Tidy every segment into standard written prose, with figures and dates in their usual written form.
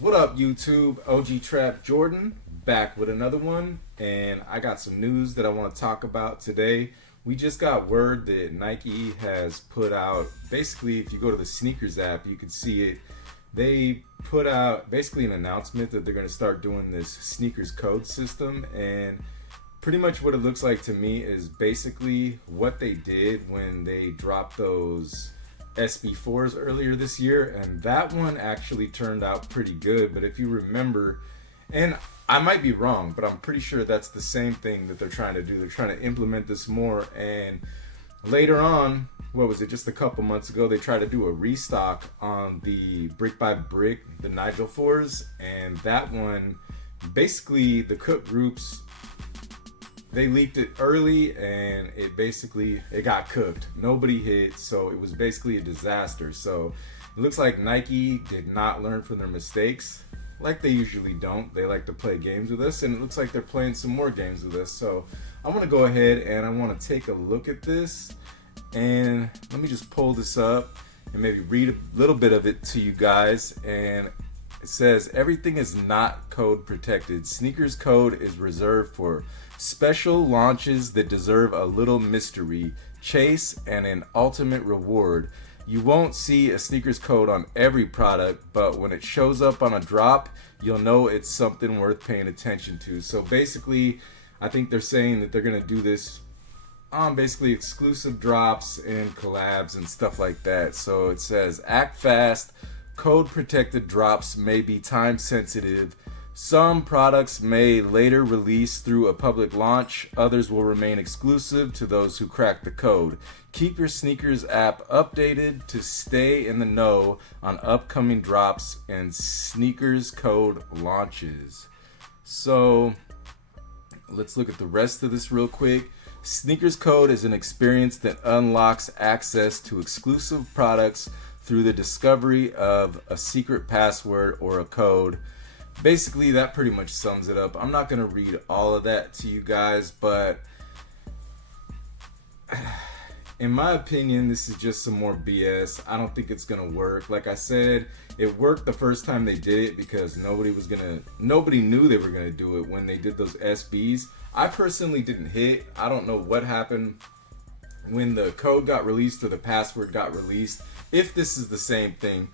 What up, YouTube? OG Trap Jordan back with another one, and I got some news that I want to talk about today. We just got word that Nike has put out basically, if you go to the sneakers app, you can see it. They put out basically an announcement that they're going to start doing this sneakers code system, and pretty much what it looks like to me is basically what they did when they dropped those SB4s earlier this year, and that one actually turned out pretty good. But if you remember, and I might be wrong, but I'm pretty sure that's the same thing that they're trying to do. They're trying to implement this more, and later on, what was it, just a couple months ago, they tried to do a restock on the brick by brick, the Nigel 4s, and that one, basically the cook groups, they leaked it early and it got cooked. Nobody hit, so it was basically a disaster. So it looks like Nike did not learn from their mistakes, like they usually don't. They like to play games with us, and it looks like they're playing some more games with us. So I want to go ahead and I want to take a look at this, and let me just pull this up and maybe read a little bit of it to you guys. And it says everything is not code protected. Sneakers code is reserved for special launches that deserve a little mystery, chase, and an ultimate reward. You won't see a sneakers code on every product, but when it shows up on a drop, you'll know it's something worth paying attention to. So basically, I think they're saying that they're going to do this on basically exclusive drops and collabs and stuff like that. So it says, act fast. Code protected drops may be time sensitive. Some products may later release through a public launch. Others will remain exclusive to those who crack the code. Keep your sneakers app updated to stay in the know on upcoming drops and sneakers code launches. So let's look at the rest of this real quick. Sneakers code is an experience that unlocks access to exclusive products through the discovery of a secret password or a code. Basically, that pretty much sums it up. I'm not going to read all of that to you guys, but in my opinion, this is just some more BS. I don't think it's going to work. Like I said, it worked the first time they did it because nobody knew they were going to do it when they did those SBs. I personally didn't hit. I don't know what happened when the code got released or the password got released. If this is the same thing,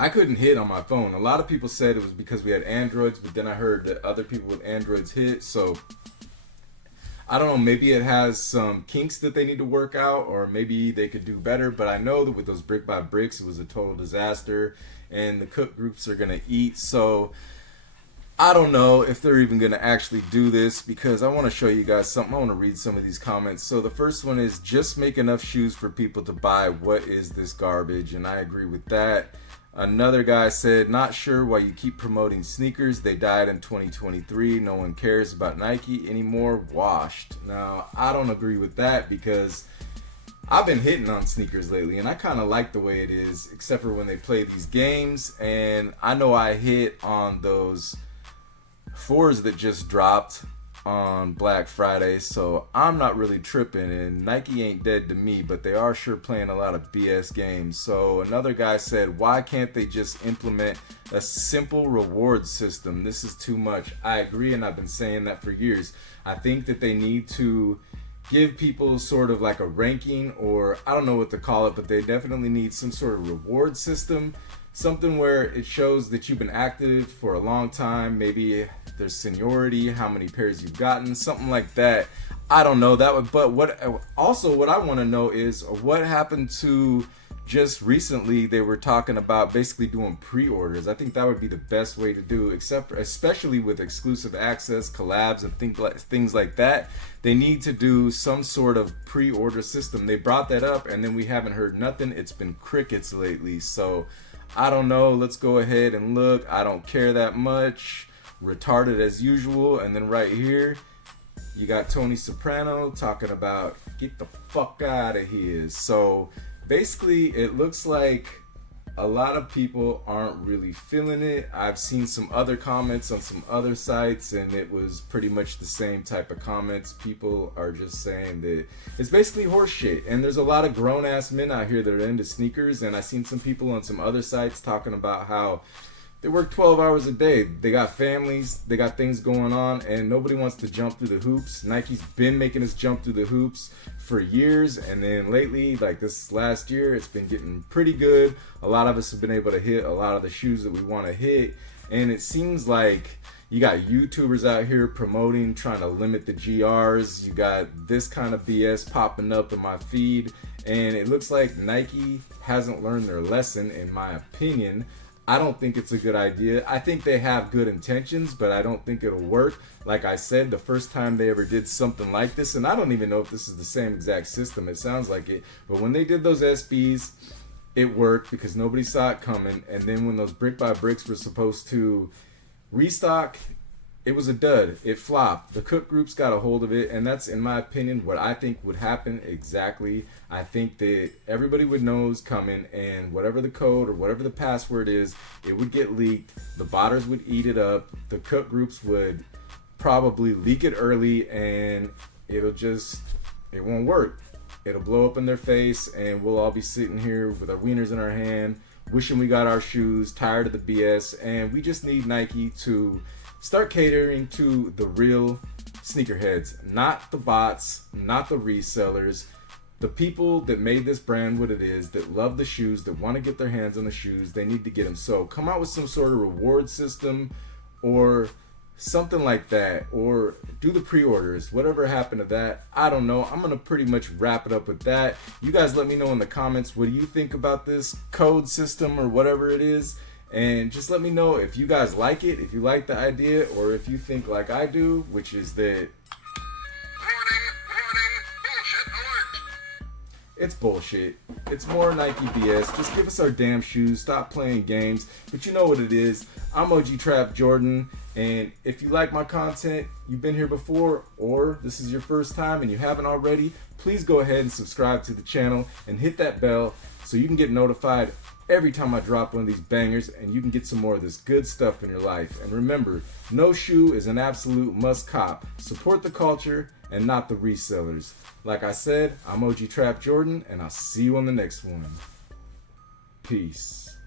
I couldn't hit on my phone. A lot of people said it was because we had Androids, but then I heard that other people with Androids hit. So I don't know, maybe it has some kinks that they need to work out, or maybe they could do better. But I know that with those brick by bricks, it was a total disaster, and the cook groups are gonna eat. So I don't know if they're even going to actually do this, because I want to show you guys something. I want to read some of these comments. So the first one is, just make enough shoes for people to buy. What is this garbage? And I agree with that. Another guy said, not sure why you keep promoting sneakers. They died in 2023. No one cares about Nike anymore. Washed. Now, I don't agree with that, because I've been hitting on sneakers lately, and I kind of like the way it is, except for when they play these games. And I know I hit on those 4s that just dropped on Black Friday, so I'm not really tripping, and Nike ain't dead to me, but they are sure playing a lot of BS games. So another guy said, why can't they just implement a simple reward system? This is too much. I agree, and I've been saying that for years. I think that they need to give people sort of like a ranking, or I don't know what to call it, but they definitely need some sort of reward system. Something where it shows that you've been active for a long time. Maybe there's seniority, how many pairs you've gotten, something like that. I don't know that would, but what I want to know is what happened to just recently. They were talking about basically doing pre-orders. I think that would be the best way to do, especially with exclusive access, collabs, and things like that. They need to do some sort of pre-order system. They brought that up, and then we haven't heard nothing. It's been crickets lately. So I don't know. Let's go ahead and look. I don't care that much. Retarded as usual. And then right here, you got Tony Soprano talking about get the fuck out of here. So basically, it looks like a lot of people aren't really feeling it. I've seen some other comments on some other sites, and it was pretty much the same type of comments. People are just saying that it's basically horse shit. And there's a lot of grown-ass men out here that are into sneakers, and I've seen some people on some other sites talking about how They work 12 hours a day. They got families, they got things going on, and nobody wants to jump through the hoops. Nike's been making us jump through the hoops for years, and then lately, like this last year, it's been getting pretty good. A lot of us have been able to hit a lot of the shoes that we want to hit, and it seems like you got YouTubers out here promoting, trying to limit the GRs. You got this kind of BS popping up in my feed, and it looks like Nike hasn't learned their lesson, in my opinion. I don't think it's a good idea. I think they have good intentions, but I don't think it'll work. Like I said, the first time they ever did something like this, and I don't even know if this is the same exact system, it sounds like it, but when they did those SBs, it worked because nobody saw it coming. And then when those brick by bricks were supposed to restock, it was a dud. It flopped. The Cook groups got a hold of it, and that's, in my opinion, what I think would happen exactly. I think that everybody would know it's coming, and whatever the code or whatever the password is, it would get leaked. The botters would eat it up. The Cook groups would probably leak it early, and it won't work. It'll blow up in their face, and we'll all be sitting here with our wieners in our hand, wishing we got our shoes, tired of the BS, and we just need Nike to start catering to the real sneakerheads, not the bots, not the resellers, the people that made this brand what it is, that love the shoes, that want to get their hands on the shoes. They need to get them. So come out with some sort of reward system or something like that, or do the pre-orders. Whatever happened to that, I don't know. I'm gonna pretty much wrap it up with that. You guys let me know in the comments, what do you think about this code system or whatever it is, and just let me know if you guys like it, if you like the idea, or if you think like I do, which is that it's bullshit. It's more Nike BS. Just give us our damn shoes. Stop playing games. But you know what it is. I'm OG Trap Jordan. And if you like my content, you've been here before, or this is your first time and you haven't already, please go ahead and subscribe to the channel and hit that bell so you can get notified every time I drop one of these bangers, and you can get some more of this good stuff in your life. And remember, no shoe is an absolute must cop. Support the culture and not the resellers. Like I said, I'm OG Trap Jordan, and I'll see you on the next one. Peace.